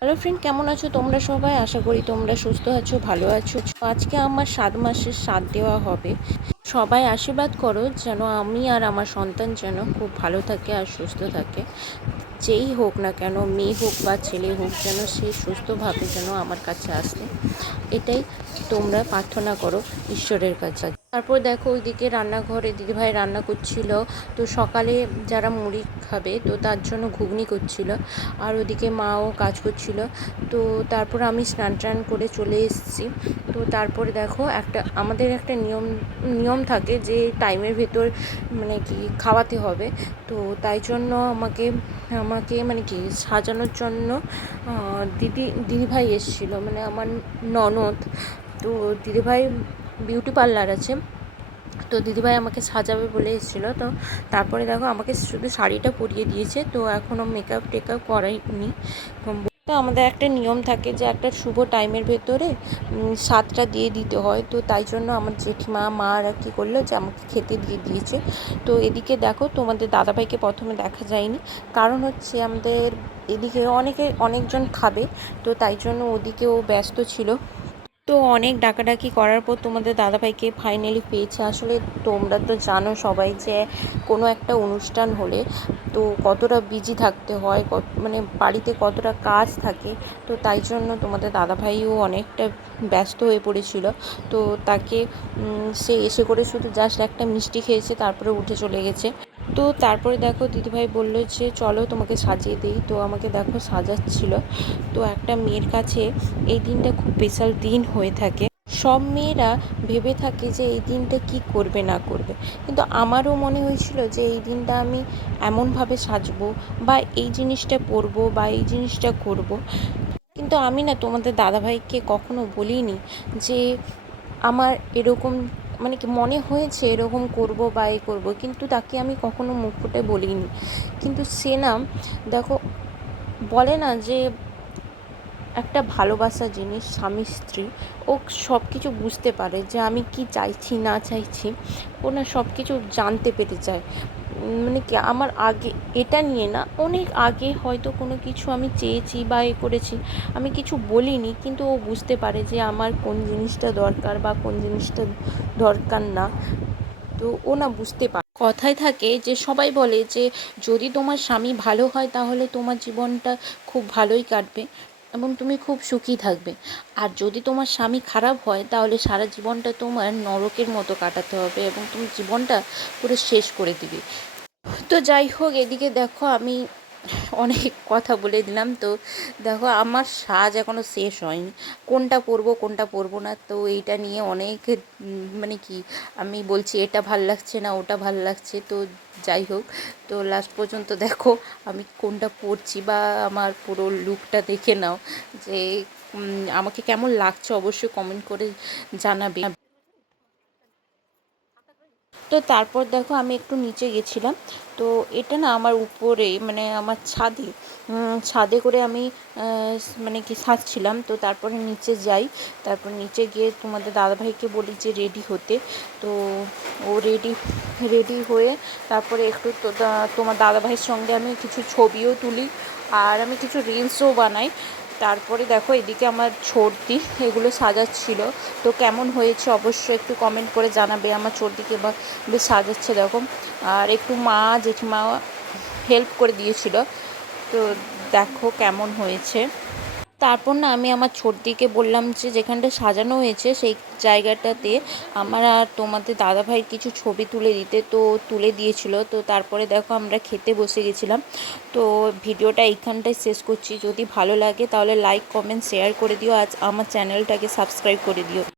Hello friend কেমন আছো তোমরা সবাই? আশা করি তোমরা সুস্থ আছো, ভালো আছো। আজকে আমার সাত মাসের সাত দেওয়া হবে। সবাই আশীর্বাদ করো, যেন আমি আর আমার সন্তান যেন খুব ভালো থাকে আর সুস্থ থাকে। যেই হোক না কেন, মেয়ে হোক বা ছেলে হোক যেন সে সুস্থভাবে যেন আমার কাছে আসে, এটাই তোমরা প্রার্থনা করো ঈশ্বরের কাছে। তারপর দেখো ওইদিকে রান্নাঘরে দিদিভাই রান্না করছিল। তো সকালে যারা মুড়ি খাবে, তো তার জন্য ঘুগনি করছিল। আর ওদিকে মাও কাজ করছিল। তো তারপর আমি স্নান টান করে চলে এসেছি। তো তারপরে দেখো একটা, আমাদের একটা নিয়ম নিয়ম থাকে যে টাইমের ভেতর মানে কি খাওয়াতে হবে। তো তাই জন্য আমাকে আমাকে মানে কি সাজানোর জন্য দিদি, দিদিভাই এসেছিল। মানে আমার ননদ। তো দিদিভাই বিউটি পার্লার আছে। তো দিদিভাই আমাকে সাজাবে বলে এসেছিল। তো তারপরে দেখো আমাকে শুধু শাড়িটা পরিয়ে দিয়েছে। তো এখনও মেকআপ টেকআপ করাইনি। তো আমাদের একটা নিয়ম থাকে যে একটা শুভ টাইমের ভেতরে স্বাদটা দিয়ে দিতে হয়। তো তাই জন্য আমার জেঠিমা মারা কী করল যে আমাকে খেতে দিয়ে দিয়েছে। তো এদিকে দেখো তোমাদের দাদাভাইকে প্রথমে দেখা যায়নি। কারণ হচ্ছে আমাদের এদিকে অনেকে, অনেকজন খাবে। তো তাই জন্য ওদিকেও ব্যস্ত ছিল। তো অনেক ডাকাডাকি করার পর তোমাদের দাদাভাইকে ফাইনালি পেয়েছে। আসলে তোমরা তো জানো সবাই যে কোনো একটা অনুষ্ঠান হলে তো কতটা বিজি থাকতে হয়, কত মানে বাড়িতে কতটা কাজ থাকে, তো তাই জন্য তোমাদের দাদাভাইও অনেকটা ব্যস্ত হয়ে পড়েছিল। তো তাকে সে এসে করে শুধু জাস্ট একটা মিষ্টি খেয়েছে, তারপরে উঠে চলে গেছে। তো তারপরে দেখো দিদিভাই বলল যে, চলো তোমাকে সাজিয়ে দিই। তো আমাকে দেখো সাজাচ্ছিল। তো একটা মেয়ের কাছে এই দিনটা খুব স্পেশাল দিন হয়ে থাকে। সব মেয়েরা ভেবে থাকে যে, এই দিনটা কি করবে, না করবে। কিন্তু আমারও মনে হয়েছিল যে, এই দিনটা আমি এমনভাবে সাজবো বা এই জিনিসটা পরবো বা এই জিনিসটা করব। কিন্তু আমি না তোমাদের দাদাভাইকে কখনো বলিনি যে, আমার এরকম মানে কি মনে হয়েছে এরকম করব বা এ করব, কিন্তু তাকে আমি কখনো মুখ ফুটে বলিনি। কিন্তু সে না দেখো, বলে না যে একটা ভালোবাসা জিনিস, স্বামী, স্ত্রী, ও সব কিছু বুঝতে পারে যে আমি কি চাইছি, না চাইছি। ও না সব কিছু জানতে পেরে চায় মানে কি আমার আগে, এটা নিয়ে না অনেক আগে হয়তো কোনো কিছু আমি চেয়েছি বা এ করেছি। আমি কিছু বলিনি, কিন্তু ও বুঝতে পারে যে আমার কোন জিনিসটা দরকার বা কোন জিনিসটা দরকার না। তো ও না বুঝতে পারে কথায় থাকে যে সবাই বলে যে যদি তোমার স্বামী ভালো হয় তাহলে তোমার জীবনটা খুব ভালোই কাটবে। এবং তুমি খুব সুখী থাকবে। আর যদি তোমার স্বামী খারাপ হয়, তাহলে সারা জীবনটা তোমার নরকের মতো কাটাতে হবে এবং তুমি জীবনটা পুরো শেষ করে দিবে। তো যাই হোক, এদিকে দেখো আমি অনেক কথা বলে দিলাম। তো দেখো, আমার সাজ এখনও শেষ হয়নি। কোনটা পরবো কোনটা পরবো না, তো এইটা নিয়ে অনেক মানে কি আমি বলছি, এটা ভালো লাগছে না, ওটা ভালো লাগছে, তো যাই হোক। তো লাস্ট পর্যন্ত দেখো, আমি কোনটা পরছি বা আমার পুরো লুকটা দেখে নাও। যে আমাকে কেমন লাগছে অবশ্যই কমেন্ট করে জানাবে। তো তারপর দেখো আমি একটু নিচে গেছিলাম। তো এটা না আমার উপরে মানে আমার ছাদে ছাদে করে আমি মানে কি সাজছিলাম। তো তারপরে নিচে যাই, তারপর নিচে গিয়ে তোমাদের দাদাভাইকে বলি যে রেডি হতে। তো ও রেডি রেডি হয়ে তারপরে একটু তোমার দাদাভাইয়ের সঙ্গে আমি কিছু ছবিও তুলি। আর আমি কিছু রিলসও বানাই। তারপরে দেখো এদিকে আমার ছর্দি এগুলো সাজাচ্ছিল। তো কেমন হয়েছে অবশ্যই একটু কমেন্ট করে জানাবে আমার ছর্দিকে বা বেশ সাজাচ্ছে দেখো আর একটু মা, জেঠিমা হেল্প করে দিয়েছিল। তো দেখো কেমন হয়েছে। তারপর না আমি আমার ছোটদিকে বললাম যে যেখানটা সাজানো হয়েছে সেই জায়গাটাতে আমার আর তোমাদের দাদাভাইয়ের কিছু ছবি তুলে দিতে তো তুলে দিয়েছিল। তো তারপরে দেখো আমরা খেতে বসে গেছিলাম। তো ভিডিওটা এইখানটায় শেষ করছি। যদি ভালো লাগে তাহলে লাইক কমেন্ট শেয়ার করে দিও। আজ আমার চ্যানেলটাকে সাবস্ক্রাইব করে দিও।